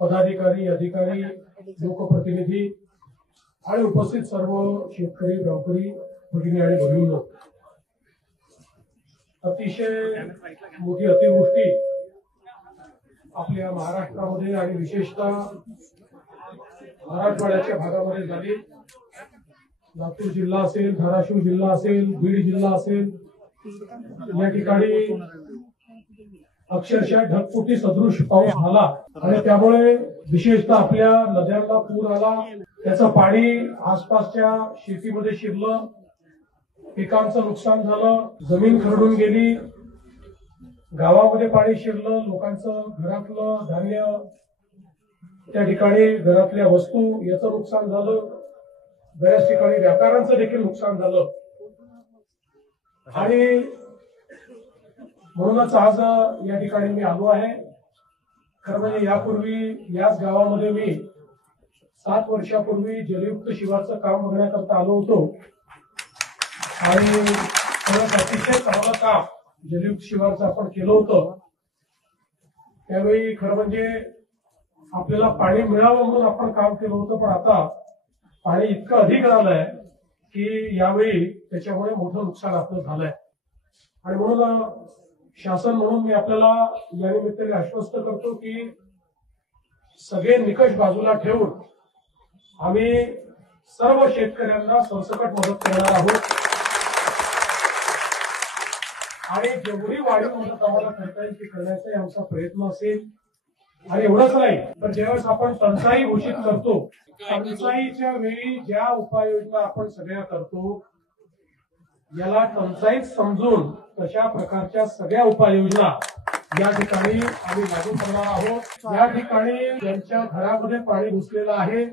पदाधिकारी, अधिकारी, लोकप्रतिनिधी आणि उपस्थित सर्व शेतकरी, गावकरी, भगिनी आणि बंधूंनो, अतिशय मोठी अतिवृष्टी आपल्या महाराष्ट्रामध्ये आणि विशेषतः मराठवाड्याच्या भागामध्ये झाली। लातूर जिल्हा असेल, धाराशिव जिल्हा असेल, बीड जिल्हा असेल, या ठिकाणी अक्षरशः ढगफुटी सदृश पाऊस झाला आणि त्यामुळे विशेषतः आपल्या नद्यांना पूर आला। त्याचं पाणी आसपासच्या शेतीमध्ये शिरलं, पिकांचं नुकसान झालं, जमीन खरडून गेली, गावामध्ये पाणी शिरलं, लोकांचं घरातलं धान्य, त्या ठिकाणी घरातल्या वस्तू याचं नुकसान झालं, बऱ्याच ठिकाणी व्यापाऱ्यांचं देखील नुकसान झालं। आणि म्हणूनच आज या ठिकाणी मी आलो आहे। खरं म्हणजे यापूर्वी याच गावामध्ये मी 7 वर्षापूर्वी जलयुक्त शिवारचं काम बघण्याकरता आलो होतो आणि अतिशय चांगलं काम जलयुक्त शिवारचं आपण केलं होतं। त्यावेळी खरं म्हणजे आपल्याला पाणी मिळावं म्हणून आपण काम केलं होतं, पण आता पाणी इतकं अधिक झालंय की यावेळी त्याच्यामुळे मोठं नुकसान आपलं झालंय। आणि म्हणून शासन म्हणून मी आपल्याला या निमित्ताने आश्वस्त करतो की सगळे निकष बाजूला ठेवून आम्ही सर्व शेतकऱ्यांना सरसकट मदत करणार आहोत आणि जेवढी वाढीव मदत आम्हाला करता येईल ती करण्याचा आमचा प्रयत्न असेल। आणि एवढंच नाही तर ज्यावेळेस आपण टंचाई घोषित करतो, टंचाईच्या वेळी ज्या उपाययोजना आपण सगळ्या करतो याला टंचाईत समजून तशा प्रकारच्या सगळ्या उपाययोजना या ठिकाणी आम्ही लागू करणार आहोत। या ठिकाणी ज्यांच्या घरामध्ये पाणी घुसलेलं आहे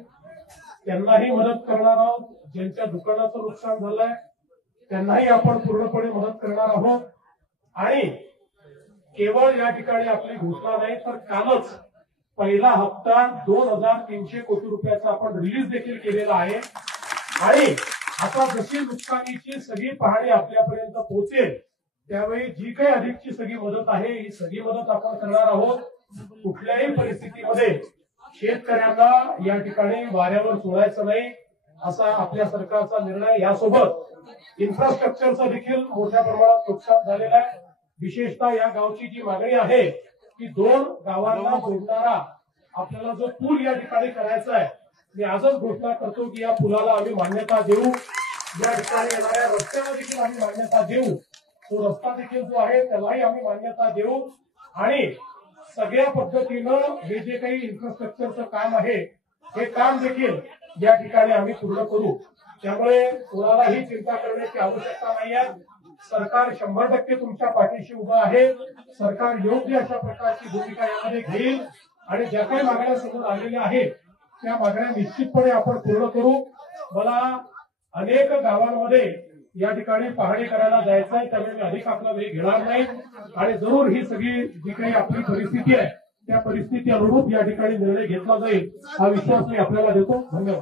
त्यांनाही मदत करणार आहोत, ज्यांच्या दुकानाचं नुकसान झालंय त्यांनाही आपण पूर्णपणे मदत करणार आहोत। आणि केवळ या ठिकाणी आपली घोषणा नाही तर कालच पहिला हप्ता 2300 कोटी रुपयाचा आपण रिलीज देखील केलेला आहे। आणि आता जशी नुकसानीची सगळी पाहणी आपल्यापर्यंत पोहोचेल त्यावेळी जी काही अधिकची सगळी मदत आहे ही सगळी मदत आपण करणार आहोत। कुठल्याही परिस्थितीमध्ये शेतकऱ्यांना या ठिकाणी वाऱ्यावर सोडायचं नाही असा आपल्या सरकारचा निर्णय। यासोबत इन्फ्रास्ट्रक्चरचं देखील मोठ्या प्रमाणात नुकसान झालेलं आहे। विशेषतः या गावची जी मागणी आहे की 2 गावांना जोडणारा आपल्याला जो पूल या ठिकाणी करायचा आहे, मी आजच घोषणा करतो की या पुलाला आम्ही मान्यता देऊ, या ठिकाणी येणाऱ्या रस्त्याला देखील आम्ही मान्यता देऊ, तो रस्ता देखील जो आहे त्यालाही आम्ही मान्यता देऊ आणि सगळ्या पद्धतीनं हे जे काही इन्फ्रास्ट्रक्चरचं काम आहे हे काम देखील या ठिकाणी आम्ही पूर्ण करू। त्यामुळे कोणालाही चिंता करण्याची आवश्यकता नाही आहे। सरकार 100% तुमच्या पाठीशी उभं आहे। सरकार योग्य अशा प्रकारची भूमिका यामध्ये घेईल आणि ज्या काही मागण्या समोर आलेल्या आहेत त्या मागण्या निश्चितपणे आपण पूर्ण करू। मला अनेक गावांमध्ये या ठिकाणी पाहणी करायला जायचं आहे, त्यामुळे मी अधिक आपला वेळ घेणार नाही आणि जरूर ही सगळी जी काही आपली परिस्थिती आहे त्या परिस्थिती अनुरूप या ठिकाणी निर्णय घेतला जाईल हा विश्वास मी आपल्याला देतो। धन्यवाद।